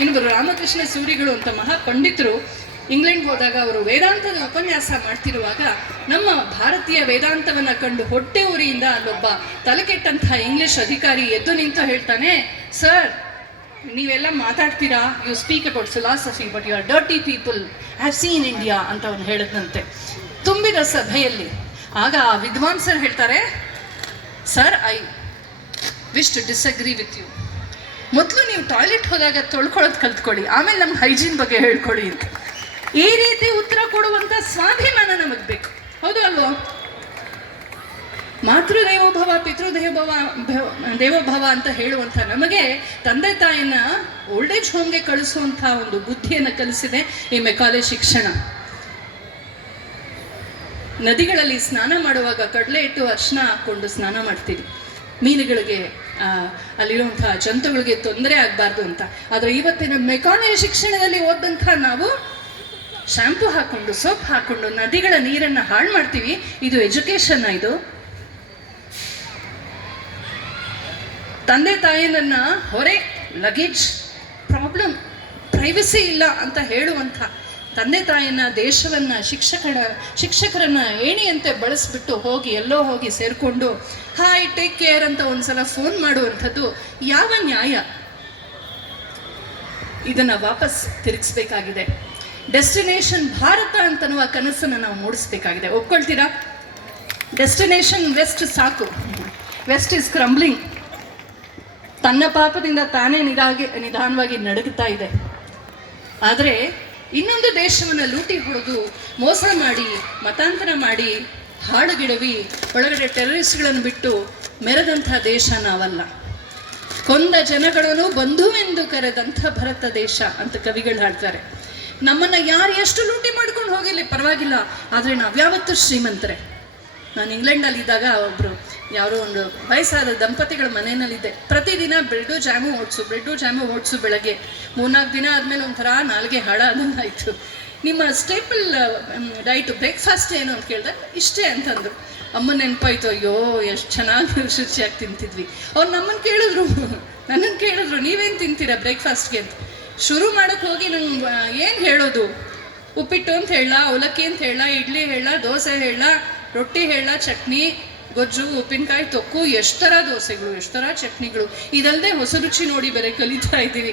ಇನ್ನೊಬ್ಬರು ರಾಮಕೃಷ್ಣ ಸೂರಿಗಳು ಅಂತ ಮಹಾಪಂಡಿತರು ಇಂಗ್ಲೆಂಡ್ ಹೋದಾಗ ಅವರು ವೇದಾಂತದ ಉಪನ್ಯಾಸ ಮಾಡ್ತಿರುವಾಗ ನಮ್ಮ ಭಾರತೀಯ ವೇದಾಂತವನ್ನು ಕಂಡು ಹೊಟ್ಟೆ ಉರಿಯಿಂದ ಅಲ್ಲೊಬ್ಬ ತಲೆಕೆಟ್ಟಂತಹ ಇಂಗ್ಲಿಷ್ ಅಧಿಕಾರಿ ಎದ್ದು ನಿಂತು ಹೇಳ್ತಾನೆ, ಸರ್ ನೀವೆಲ್ಲ ಮಾತಾಡ್ತೀರಾ, you speak about philosophy but you are dirty people, have seen India ಅಂತ ಅವನು ಹೇಳಿದಂತೆ ತುಂಬಿದ ಸಭೆಯಲ್ಲಿ. ಆಗ ಆ ವಿದ್ವಾಂಸರು ಹೇಳ್ತಾರೆ, sir I wish to disagree with you. ಮೊದಲು ನೀವು ಟಾಯ್ಲೆಟ್ ಹೋದಾಗ ತೊಳ್ಕೊಳ್ಳೋದು ಕಲ್ತ್ಕೊಳ್ಳಿ, ಆಮೇಲೆ ನಮ್ಮ ಹೈಜೀನ್ ಬಗ್ಗೆ ಹೇಳ್ಕೊಳ್ಳಿ ಅಂತ. ಈ ರೀತಿ ಉತ್ತರ ಕೊಡುವಂಥ ಸ್ವಾಭಿಮಾನ ನಮಗೆ ಬೇಕು, ಹೌದು ಅಲ್ವೋ? ಮಾತೃದೇವೋಭವ ದೇವೋಭವ ಅಂತ ಹೇಳುವಂಥ ನಮಗೆ ತಂದೆ ತಾಯಿನ ಓಲ್ಡ್ ಏಜ್ ಹೋಮ್ಗೆ ಕಳಿಸುವಂಥ ಒಂದು ಬುದ್ಧಿಯನ್ನು ಕಲಿಸಿದೆ ಈ ಮೆಕಾಲೆ ಶಿಕ್ಷಣ. ನದಿಗಳಲ್ಲಿ ಸ್ನಾನ ಮಾಡುವಾಗ ಕಡಲೆ ಇಟ್ಟು ಅರ್ಶನ ಹಾಕ್ಕೊಂಡು ಸ್ನಾನ ಮಾಡ್ತೀವಿ, ಮೀನುಗಳಿಗೆ ಅಲ್ಲಿರುವಂಥ ಜಂತುಗಳಿಗೆ ತೊಂದರೆ ಆಗಬಾರ್ದು ಅಂತ. ಆದರೆ ಇವತ್ತಿನ ಮೆಕಾಲೆ ಶಿಕ್ಷಣದಲ್ಲಿ ಓದಂಥ ನಾವು ಶಾಂಪು ಹಾಕ್ಕೊಂಡು ಸೋಪ್ ಹಾಕ್ಕೊಂಡು ನದಿಗಳ ನೀರನ್ನು ಹಾಳು ಮಾಡ್ತೀವಿ. ಇದು ಎಜುಕೇಶನ್? ಇದು ತಂದೆ ತಾಯಿಯನ್ನ ಹೊರೆ, ಲಗೇಜ್ ಪ್ರಾಬ್ಲಮ್, ಪ್ರೈವಸಿ ಇಲ್ಲ ಅಂತ ಹೇಳುವಂಥ ತಂದೆ ತಾಯಿನ, ದೇಶವನ್ನ, ಶಿಕ್ಷಕರನ್ನ ಏಣಿಯಂತೆ ಬಳಸ್ಬಿಟ್ಟು ಹೋಗಿ ಎಲ್ಲೋ ಹೋಗಿ ಸೇರಿಕೊಂಡು ಹಾಯ್ ಟೇಕ್ ಕೇರ್ ಅಂತ ಒಂದ್ಸಲ ಫೋನ್ ಮಾಡುವಂಥದ್ದು ಯಾವ ನ್ಯಾಯ? ಇದನ್ನ ವಾಪಸ್ ತಿರುಗಿಸ್ಬೇಕಾಗಿದೆ. ಡೆಸ್ಟಿನೇಷನ್ ಭಾರತ ಅಂತನ್ನುವ ಕನಸನ್ನು ನಾವು ಮೂಡಿಸ್ಬೇಕಾಗಿದೆ. ಒಪ್ಕೊಳ್ತೀರಾ? ಡೆಸ್ಟಿನೇಷನ್ ವೆಸ್ಟ್ ಸಾಕು, ವೆಸ್ಟ್ ಇಸ್ ಕ್ರಂಬ್ಲಿಂಗ್. ತನ್ನ ಪಾಪದಿಂದ ತಾನೇ ನಿಧಾನವಾಗಿ ನಡುಗುತ್ತಾ ಇದೆ. ಆದರೆ ಇನ್ನೊಂದು ದೇಶವನ್ನು ಲೂಟಿ ಹೊಡೆದು ಮೋಸ ಮಾಡಿ ಮತಾಂತರ ಮಾಡಿ ಹಾಡುಗಿಡವಿ ಒಳಗಡೆ ಟೆರರಿಸ್ಟ್ಗಳನ್ನು ಬಿಟ್ಟು ಮೆರೆದಂಥ ದೇಶ ನಾವಲ್ಲ. ಕೊಂದ ಜನಗಳನ್ನು ಬಂಧುವೆಂದು ಕರೆದಂಥ ಭರತ ದೇಶ ಅಂತ ಕವಿಗಳು ಹಾಡ್ತಾರೆ. ನಮ್ಮನ್ನು ಯಾರು ಎಷ್ಟು ಲೂಟಿ ಮಾಡ್ಕೊಂಡು ಹೋಗಿಲ್ಲ ಪರವಾಗಿಲ್ಲ, ಆದರೆ ನಾವ್ಯಾವತ್ತೂ ಶ್ರೀಮಂತರೇ. ನಾನು ಇಂಗ್ಲೆಂಡಲ್ಲಿ ಇದ್ದಾಗ ಒಬ್ಬರು ಯಾವುದೋ ಒಂದು ವಯಸ್ಸಾದ ದಂಪತಿಗಳ ಮನೆಯಲ್ಲಿದ್ದೆ. ಪ್ರತಿದಿನ ಬ್ರೆಡ್ಡು ಜಾಮು ಓಟ್ಸು ಬೆಳಗ್ಗೆ 3-4 ದಿನ ಆದಮೇಲೆ ಒಂಥರ ನಾಲ್ಗೆ ಹಾಳಾದಂಗಾಯಿತು. ನಿಮ್ಮ ಸ್ಟೇಪಲ್ ಡೈಟು ಬ್ರೇಕ್ಫಾಸ್ಟ್ ಏನು ಅಂತ ಕೇಳಿದೆ. ಇಷ್ಟೇ ಅಂತಂದರು. ಅಮ್ಮನ ನೆನಪಾಯ್ತು, ಅಯ್ಯೋ ಎಷ್ಟು ಚೆನ್ನಾಗಿ ರುಚಿಯಾಗಿ ತಿಂತಿದ್ವಿ. ಅವ್ರು ನನ್ನನ್ನು ಕೇಳಿದ್ರು ನೀವೇನು ತಿಂತೀರಾ ಬ್ರೇಕ್ಫಾಸ್ಟ್ಗೆ ಅಂತ. ಶುರು ಮಾಡೋಕ್ಕೆ ಹೋಗಿ ನಂಗೆ ಏನು ಹೇಳೋದು, ಉಪ್ಪಿಟ್ಟು ಅಂತ ಹೇಳ, ಅವಲಕ್ಕಿ ಅಂತ ಹೇಳ, ಇಡ್ಲಿ ಹೇಳ, ದೋಸೆ ಹೇಳ, ರೊಟ್ಟಿ ಹೇಳ, ಚಟ್ನಿ, ಗೊಜ್ಜು, ಉಪ್ಪಿನಕಾಯಿ, ತೊಕ್ಕು, ಎಷ್ಟು ಥರ ದೋಸೆಗಳು, ಎಷ್ಟು ಥರ ಚಟ್ನಿಗಳು. ಇದಲ್ಲದೆ ಹೊಸ ರುಚಿ ನೋಡಿ ಬೇರೆ ಕಲಿತಾ ಇದ್ದೀವಿ.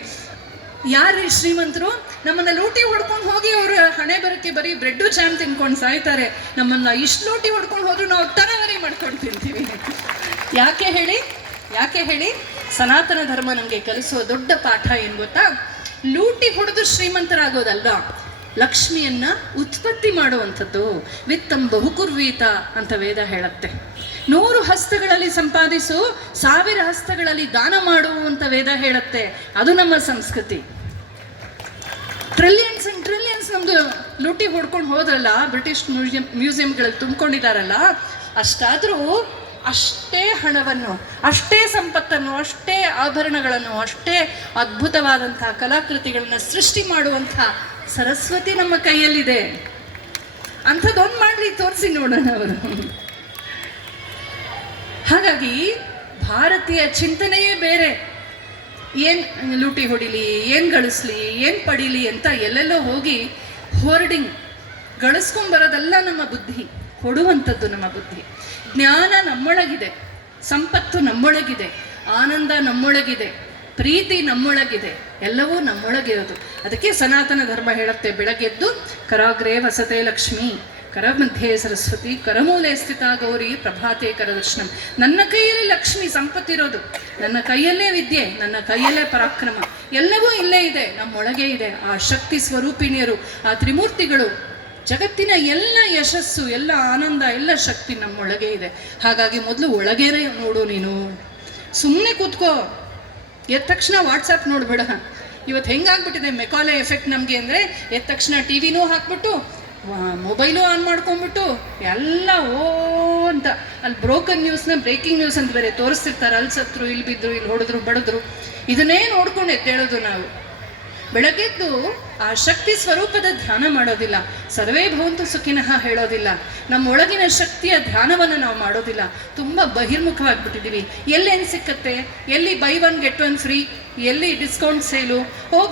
ಯಾರು ಶ್ರೀಮಂತರು? ನಮ್ಮನ್ನ ಲೂಟಿ ಹೊಡ್ಕೊಂಡು ಹೋಗಿ ಅವ್ರ ಹಣೆ ಬರಕ್ಕೆ ಬರೀ ಬ್ರೆಡ್ಡು ಜಾಮ್ ತಿನ್ಕೊಂಡು ಸಾಯ್ತಾರೆ. ನಮ್ಮನ್ನ ಇಷ್ಟು ಲೂಟಿ ಹೊಡ್ಕೊಂಡು ಹೋದ್ರು ನಾವು ತರವರಿ ಮಾಡ್ಕೊಂಡು ತಿಂತೀವಿ. ಯಾಕೆ ಹೇಳಿ? ಸನಾತನ ಧರ್ಮ ನಮಗೆ ಕಲಿಸುವ ದೊಡ್ಡ ಪಾಠ ಏನು ಗೊತ್ತಾ? ಲೂಟಿ ಹೊಡೆದು ಶ್ರೀಮಂತರಾಗೋದಲ್ಲ, ಲಕ್ಷ್ಮಿಯನ್ನ ಉತ್ಪತ್ತಿ ಮಾಡುವಂಥದ್ದು. ವಿತ್ತಂ ಬಹುಕುರ್ವೀತ ಅಂತ ವೇದ ಹೇಳುತ್ತೆ. 100 ಹಸ್ತಗಳಲ್ಲಿ ಸಂಪಾದಿಸು, 1000 ಹಸ್ತಗಳಲ್ಲಿ ದಾನ ಮಾಡು ಅಂತ ವೇದ ಹೇಳುತ್ತೆ. ಅದು ನಮ್ಮ ಸಂಸ್ಕೃತಿ. ಟ್ರಿಲಿಯನ್ಸ್ ಅಂಡ್ ಟ್ರಿಲಿಯನ್ಸ್ ನಮ್ದು ಲೂಟಿ ಹೊಡ್ಕೊಂಡು ಹೋದ್ರಲ್ಲ, ಬ್ರಿಟಿಷ್ ಮ್ಯೂಸಿಯಂಗಳಲ್ಲಿ ತುಂಬಿಕೊಂಡಿದ್ದಾರಲ್ಲ, ಅಷ್ಟಾದರೂ ಅಷ್ಟೇ ಹಣವನ್ನು, ಅಷ್ಟೇ ಸಂಪತ್ತನ್ನು, ಅಷ್ಟೇ ಆಭರಣಗಳನ್ನು, ಅಷ್ಟೇ ಅದ್ಭುತವಾದಂಥ ಕಲಾಕೃತಿಗಳನ್ನ ಸೃಷ್ಟಿ ಮಾಡುವಂಥ ಸರಸ್ವತಿ ನಮ್ಮ ಕೈಯಲ್ಲಿದೆ. ಅಂಥದ್ದೊಂದು ಮಾಡಲಿ, ತೋರಿಸಿ ನೋಡೋಣ ಅವರು. ಹಾಗಾಗಿ ಭಾರತೀಯ ಚಿಂತನೆಯೇ ಬೇರೆ. ಏನು ಲೂಟಿ ಹೊಡಿಲಿ, ಏನು ಗಳಿಸ್ಲಿ, ಏನು ಪಡೀಲಿ ಅಂತ ಎಲ್ಲೆಲ್ಲೋ ಹೋಗಿ ಹೋರ್ಡಿಂಗ್ ಗಳಿಸ್ಕೊಂಬರೋದಲ್ಲ ನಮ್ಮ ಬುದ್ಧಿ, ಕೊಡುವಂಥದ್ದು ನಮ್ಮ ಬುದ್ಧಿ. ಜ್ಞಾನ ನಮ್ಮೊಳಗಿದೆ, ಸಂಪತ್ತು ನಮ್ಮೊಳಗಿದೆ, ಆನಂದ ನಮ್ಮೊಳಗಿದೆ, ಪ್ರೀತಿ ನಮ್ಮೊಳಗಿದೆ, ಎಲ್ಲವೂ ನಮ್ಮೊಳಗಿರೋದು. ಅದಕ್ಕೆ ಸನಾತನ ಧರ್ಮ ಹೇಳುತ್ತೆ, ಬೆಳಗ್ಗೆದ್ದು ಕರಾಗ್ರೇ ವಸತೆ ಲಕ್ಷ್ಮಿ, ಕರ ಮಧ್ಯೆ ಸರಸ್ವತಿ, ಕರಮೂಲೆ ಸ್ಥಿತ ಗೌರಿ, ಪ್ರಭಾತೆ ಕರದರ್ಶನಂ. ನನ್ನ ಕೈಯಲ್ಲಿ ಲಕ್ಷ್ಮಿ ಸಂಪತ್ತಿರೋದು, ನನ್ನ ಕೈಯಲ್ಲೇ ವಿದ್ಯೆ, ನನ್ನ ಕೈಯಲ್ಲೇ ಪರಾಕ್ರಮ, ಎಲ್ಲವೂ ಇಲ್ಲೇ ಇದೆ, ನಮ್ಮೊಳಗೆ ಇದೆ. ಆ ಶಕ್ತಿ ಸ್ವರೂಪಿಣಿಯರು, ಆ ತ್ರಿಮೂರ್ತಿಗಳು, ಜಗತ್ತಿನ ಎಲ್ಲ ಯಶಸ್ಸು, ಎಲ್ಲ ಆನಂದ, ಎಲ್ಲ ಶಕ್ತಿ ನಮ್ಮೊಳಗೆ ಇದೆ. ಹಾಗಾಗಿ ಮೊದಲು ಒಳಗೇನೆ ನೋಡು. ನೀನು ಸುಮ್ಮನೆ ಕೂತ್ಕೋ, ಎದ್ದ ತಕ್ಷಣ ವಾಟ್ಸಪ್ ನೋಡಬೇಡ. ಇವತ್ತು ಹೆಂಗಾಗ್ಬಿಟ್ಟಿದೆ ಮೆಕಾಲೆ ಎಫೆಕ್ಟ್ ನಮಗೆ ಅಂದರೆ, ಎದ್ದ ತಕ್ಷಣ ಟಿ ವಿನೂ ಹಾಕ್ಬಿಟ್ಟು ಮೊಬೈಲು ಆನ್ ಮಾಡ್ಕೊಂಡ್ಬಿಟ್ಟು ಎಲ್ಲ ಅಂತ ಅಲ್ಲಿ ಬ್ರೋಕನ್ ನ್ಯೂಸ್ನ ಬ್ರೇಕಿಂಗ್ ನ್ಯೂಸ್ ಅಂತ ಬೇರೆ ತೋರಿಸ್ತಿರ್ತಾರೆ. ಅಲ್ಲಿ ಸತ್ರು, ಇಲ್ಲಿ ಬಿದ್ದರು, ಇಲ್ಲಿ ಹೊಡೆದ್ರು, ಬಡಿದ್ರು, ಇದನ್ನೇ ನೋಡ್ಕೊಂಡು ಎದ್ದೇಳೋದು ನಾವು. ಬೆಳಗ್ಗೆದ್ದು ಆ ಶಕ್ತಿ ಸ್ವರೂಪದ ಧ್ಯಾನ ಮಾಡೋದಿಲ್ಲ, ಸರ್ವೇ ಭವಂತು ಸುಖಿನಃ ಹೇಳೋದಿಲ್ಲ, ನಮ್ಮೊಳಗಿನ ಶಕ್ತಿಯ ಧ್ಯಾನವನ್ನು ನಾವು ಮಾಡೋದಿಲ್ಲ. ತುಂಬ ಬಹಿರ್ಮುಖವಾಗಿಬಿಟ್ಟಿದ್ದೀವಿ. ಎಲ್ಲೇನು ಸಿಕ್ಕತ್ತೆ, ಎಲ್ಲಿ ಬೈ 1 get 1 ಫ್ರೀ, ಎಲ್ಲಿ ಡಿಸ್ಕೌಂಟ್ ಸೇಲು, ಹೋಗಿ